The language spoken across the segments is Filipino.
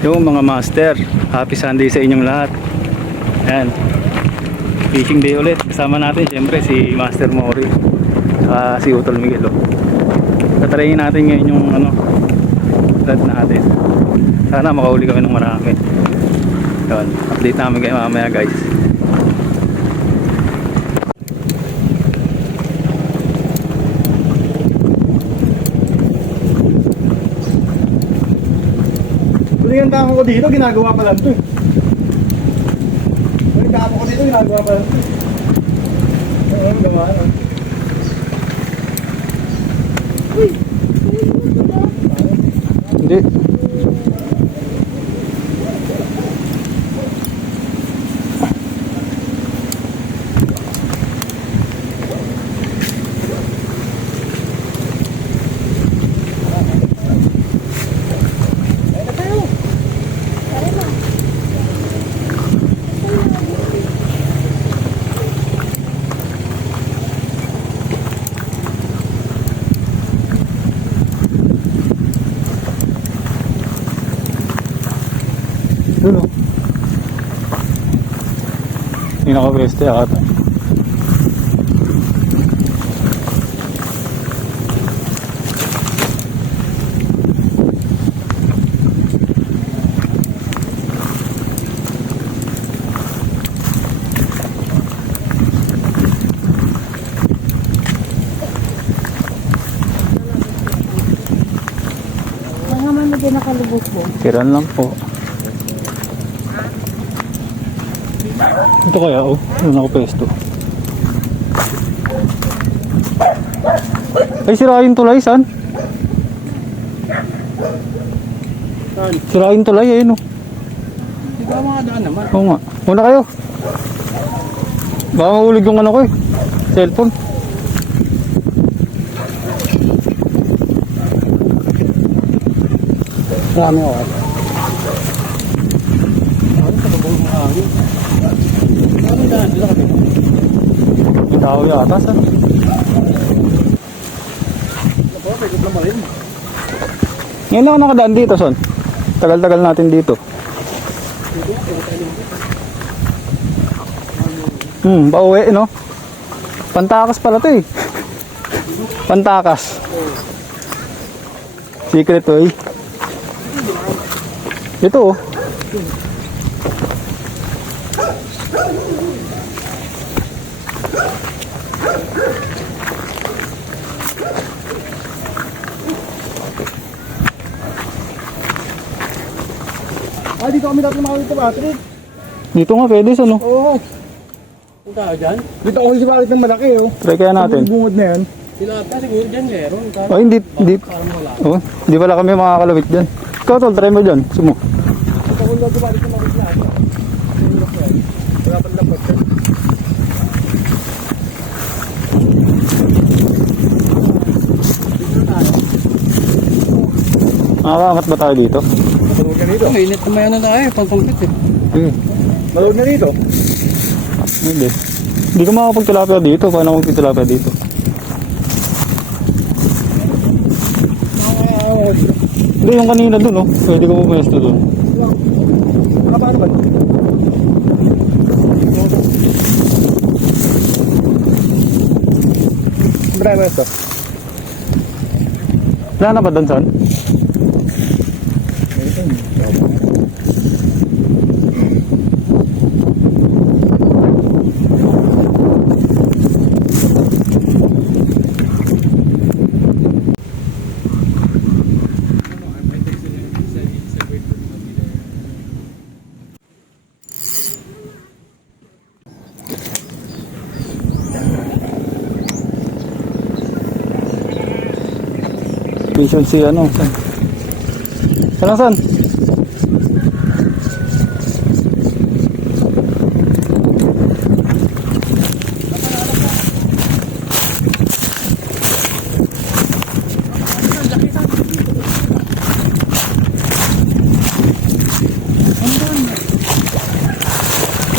Yung mga master, happy Sunday sa inyong lahat. Ayan, fishing day ulit. Kasama natin syempre si Master Mori saka si Utol Miguel. Tatrayin natin ngayon yung rod natin. Sana makahuli kami ng marami. Yun, update namin kayo mamaya guys. Huling tama ko dito, ginagawa pa lang ito eh. Huling tama ko dito, ginagawa pa lang ito eh. Ano gawa na? Hindi. Dulo. Hindi naka-preste ata. Mga man na din nakalubos mo. Kiran lang po. Ito kaya yung nakapesto. Ay, sirain tulay, san? Sirain tulay, ayun o. Hindi ba mga daan naman? Oo nga. Muna kayo. Baka mahulog yung ano ko eh. Cellphone. Marami ako. Ano sa babong mga hangin? Ano daan? Dila kami. May tao yata, san? Ako, may gutla malin. Ngayon lang ako nakadaan dito, son. Tagal-tagal natin dito. Pauwi, no? Pantakas pala to eh. Pantakas. Secret way. Ito oh. Dito kami dapat makakita Patrick. Dito nga pwede, son, no? Oo. Punta ka dyan? Dito ako si Patrick ng malaki oh. Try kaya natin. Bungod na yan. Sila ata siguro dyan meron. Oh, hindi. Parang wala. Oh, hindi pala kami makakalawit dyan. Ikaw, tol, try mo dyan. Sumo. Ito ko lang si Patrick ng malaki na. Wala pa lapot yan. Makakaangat ba tayo dito? Malawag na dito. Mainit na mayan na tayo. Pangpangkit eh. Malawag na dito. Hindi. Hindi ko makakapagtilapia dito. Paano magtitilapia dito? Hindi, yung kanina dun, oh. Pwede ko pumesto dun. Paano ba? Marami ba ito? Wala na ba dun, son? Vision si ano? Saan? Saan?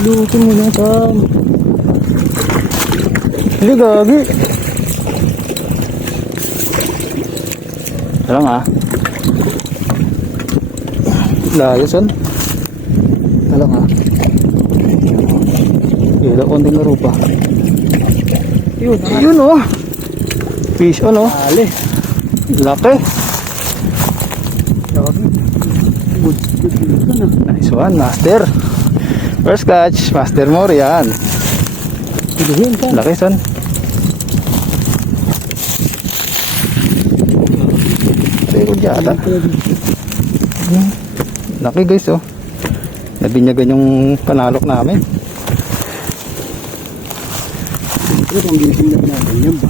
Lutin mo na, Sam. Hindi, gagi. Ito lang, ah. Layo son. Alam ha. Ilaw konting laro pa. Yun oh. Fish on oh. Ali. Laki. Good. Nice one, master. First catch, Master Mori yan. Yun ka. Laki son. Pero yata. Laki guys oh. Nabinyagan yung panalok namin. Ito kung ginisimlat natin yan ba?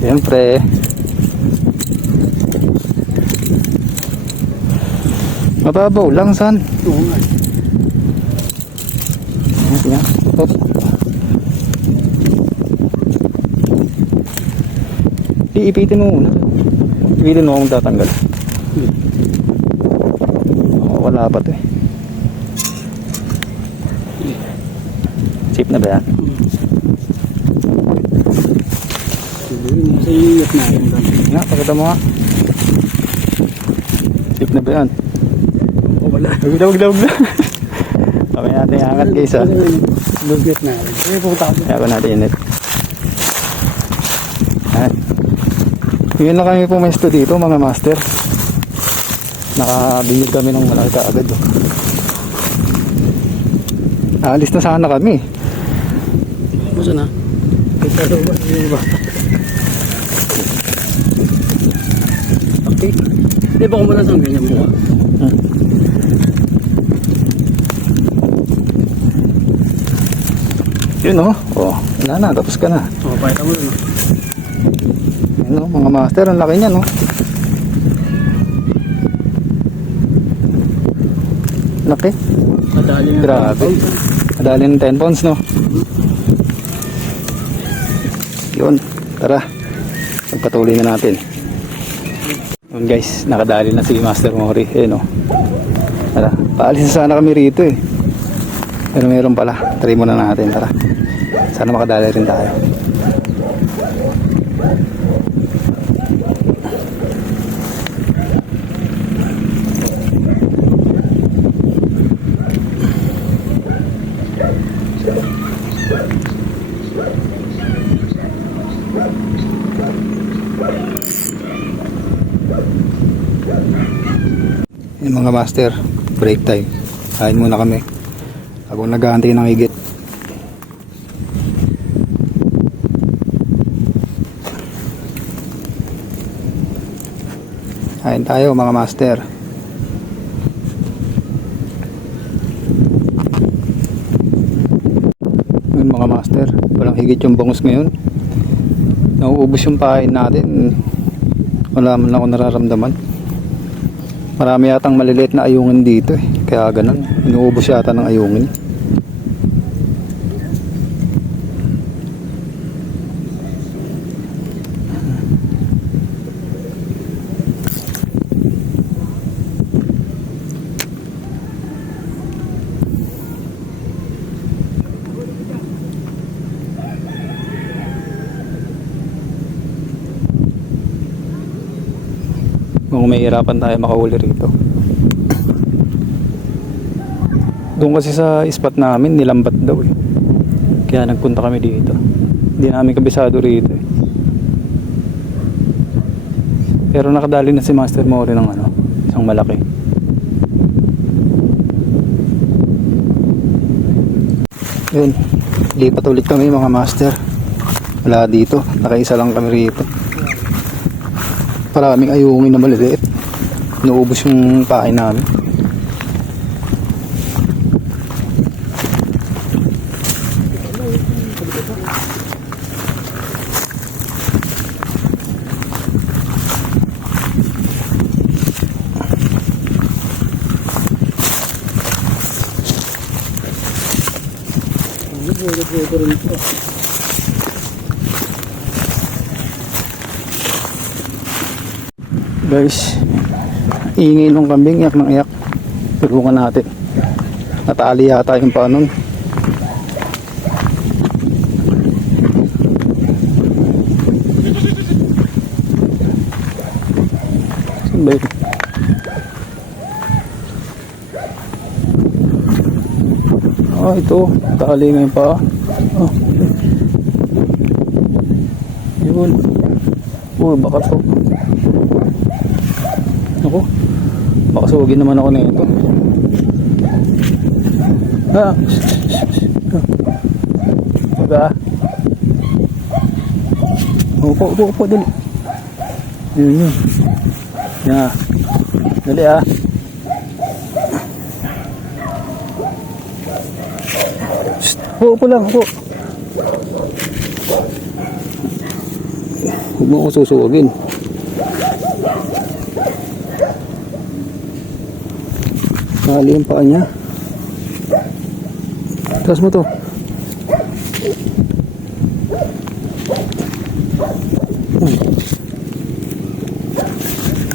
Siyempre. Mababaw lang san. Oo nga. Yan. Oh. Iipitin mo muna. Ipitin mo kung tatanggal. Oh, wala pa to eh. Chip na ba yan? Sa ingat natin ba? Nga, pakita mo nga. Chip na ba yan? O wala. Wag na. Kami natin iangat guys ha. Lugat natin. Eh, pumunta ako. Kaya ko natin init. Ayan. Ngayon na kami pumesto dito mga master. Nakabinig kami ng malaki kaagad. Oh. Alis na sana kami. Buso na. Ito ba? Okay. Hindi ba kung sa ganyan buka? Yun oh. Oh, wala na. Tapos ka na. O, pakita mo na. Yun oh, mga master. Ang laki niya no. Laki. Madali na. Grabe. Madali ng 10 pounds no. Yun. Tara. Pagpatuloy na natin. Yun guys. Nakadali na si Master Mori. Eh no. Tara. Paalis na sana kami rito eh. Pero meron pala. Try muna natin. Tara. Sana makadali rin tayo. Yung mga master, break time. Kain muna kami. Ako naghahantay ng higit. Kain tayo mga master. Yung mga master, walang higit yung bangus ngayon. Nauubos yung pain natin. Wala man ako nararamdaman. Marami yatang maliliit na ayungin dito eh. Kaya ganun. Inuubos yata ng ayungin. Kung mahihirapan tayo makahuli rito. Doon kasi sa spot namin nilambat daw eh. Kaya nagpunta kami dito. Hindi namin kabisado rito eh. Pero nakadali na si Master Mori ng ano, isang malaki. Yun, lipat ulit kami mga master. Wala dito, nakaisa lang kami rito. Maraming ayungin na maliliit. Naubos yung pain namin. Guys, ingay nung kambing, iyak ng iyak. Tulungan natin. Natali yata yung panon. Saan ba yun? Ah, ito. Tali ngayon pa. Oh. Yun. Uy, baka to. Ako. Baka sugin naman ako na ito. Ah. Baga. Upo, dali. Yun. Yan. Dali ah. Upo lang, upo. Huwag mo ako susugin. Tali yung paa niya. Taas mo to.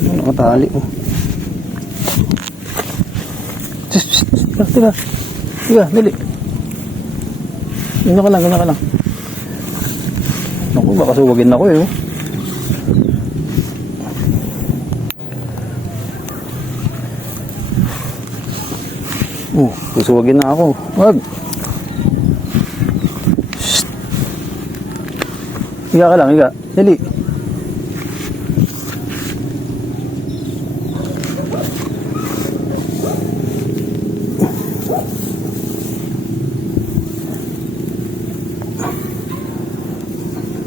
Nakatali oh. Tira. Dali. Ganyan ka lang. Naku, baka suwagin ako eh. Oh, susuwagin na ako. Wag. Shhh. Higa ka lang. Dali.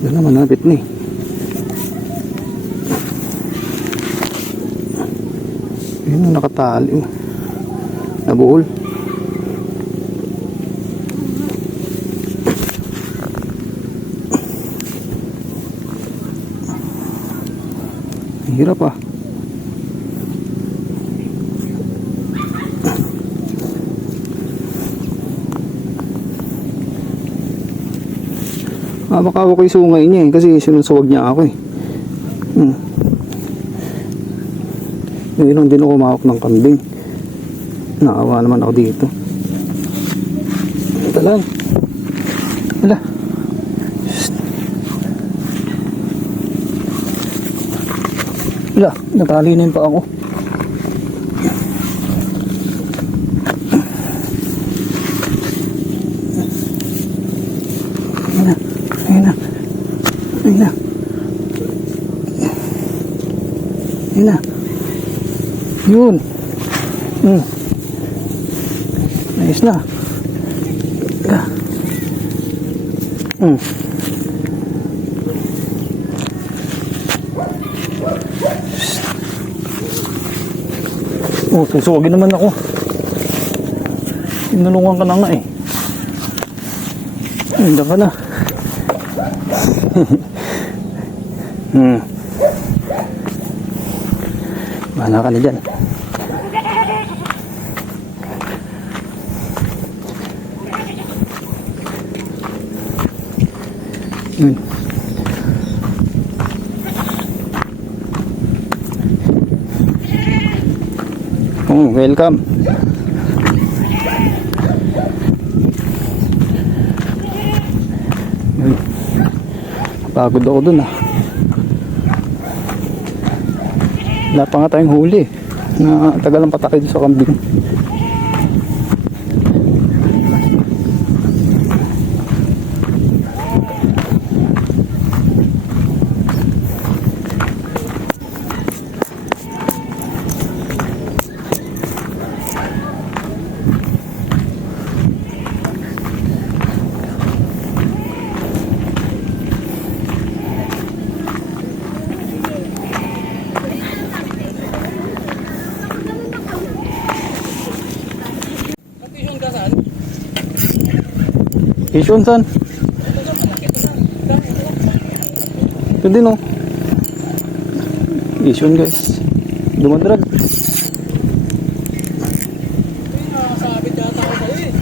Yan naman, napit na eh. Yun ang nakatali. Nabuhol. Hirap ah. Makawa ko yung sungay niya eh, kasi sinusuwag niya ako eh. Ngayon din ako kumahawak ng kambing. Naawa naman ako dito. Ito lang. Wala. Wala, natali na yung pa ako. Ayun na. Yun. Ayos na. Oh, susugin naman ako. Inulungan ka na nga eh. Hindi ka na. Bahala ka na dyan. Welcome. Pagod ako dun ah. Wala pa nga tayong huli. Na tagal ang patake sa kambing. Isun san? Ito din oh. Isun guys. Dumadrag. Sabit yata ako sa'yo eh.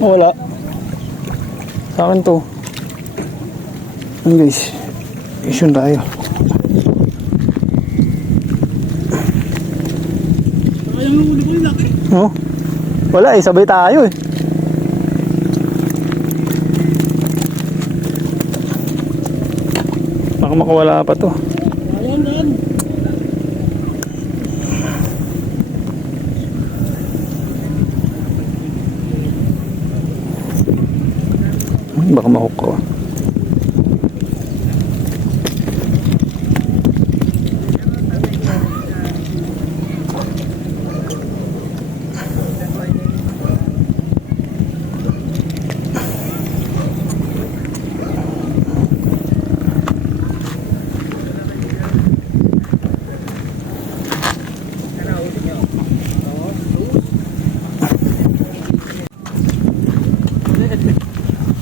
Wala. Sa akin to. Guys, isun tayo. Oh, wala eh, sabay tayo eh. makawala pa to. Ayan yan. Baka mahook ko.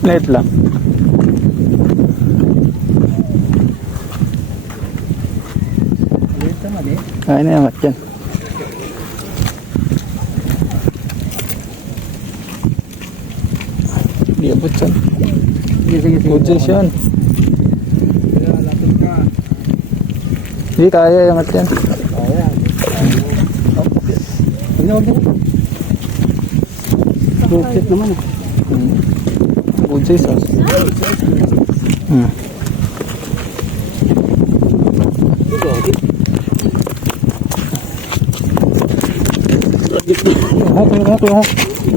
Light lang. Ulit naman eh. Kaya na angat yan. Hindi abot yan. Sige, sige, sige. Good size yan. Kaya, lapit ka. Hindi kaya angat yan. Ayan. Huwag na. Good naman eh. Good size ah.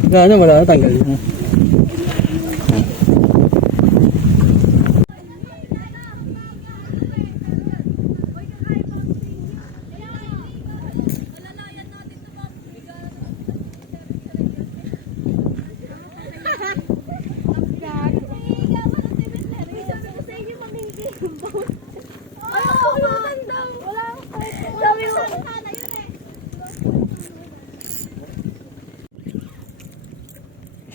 Gano'n, wala na tanggal yun.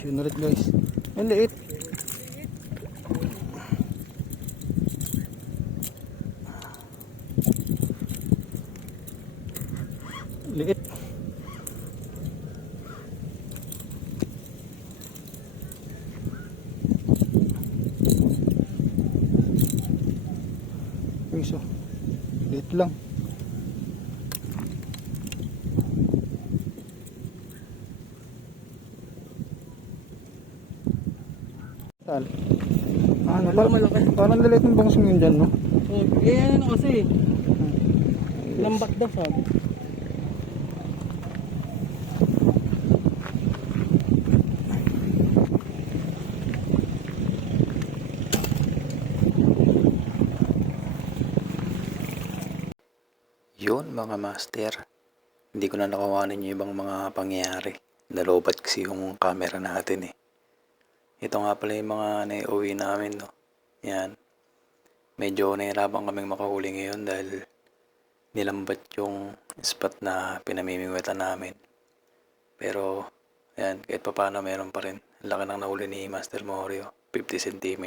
Yun ulit guys. Ang liit. Liit. Piso. Liit lang. Tal. Ano, parang lilit ng bangsong yun dyan, no? Eh, ano kasi. Lambak daw sabi. Yun mga master. Hindi ko na nakawanin yung ibang mga pangyayari. Nalobat kasi yung camera natin eh. Ito nga pala yung mga naiuwi namin, no. Yan. Medyo nahirapan kaming makahuli ngayon dahil nilambat yung spot na pinamimingwitan namin. Pero, ayan, kahit papaano meron pa rin. Ang laki ng nahuli ni Master Morio. 50 cm.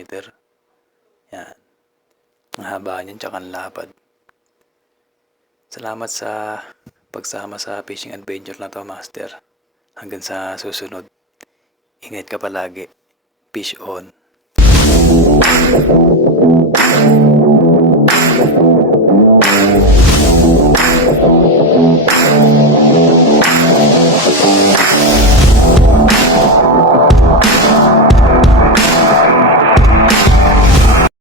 Yan. Ang haba niyan, tsaka ang lapad. Salamat sa pagsama sa fishing adventure na to, Master. Hanggang sa susunod. Ingat ka palagi. Fish on.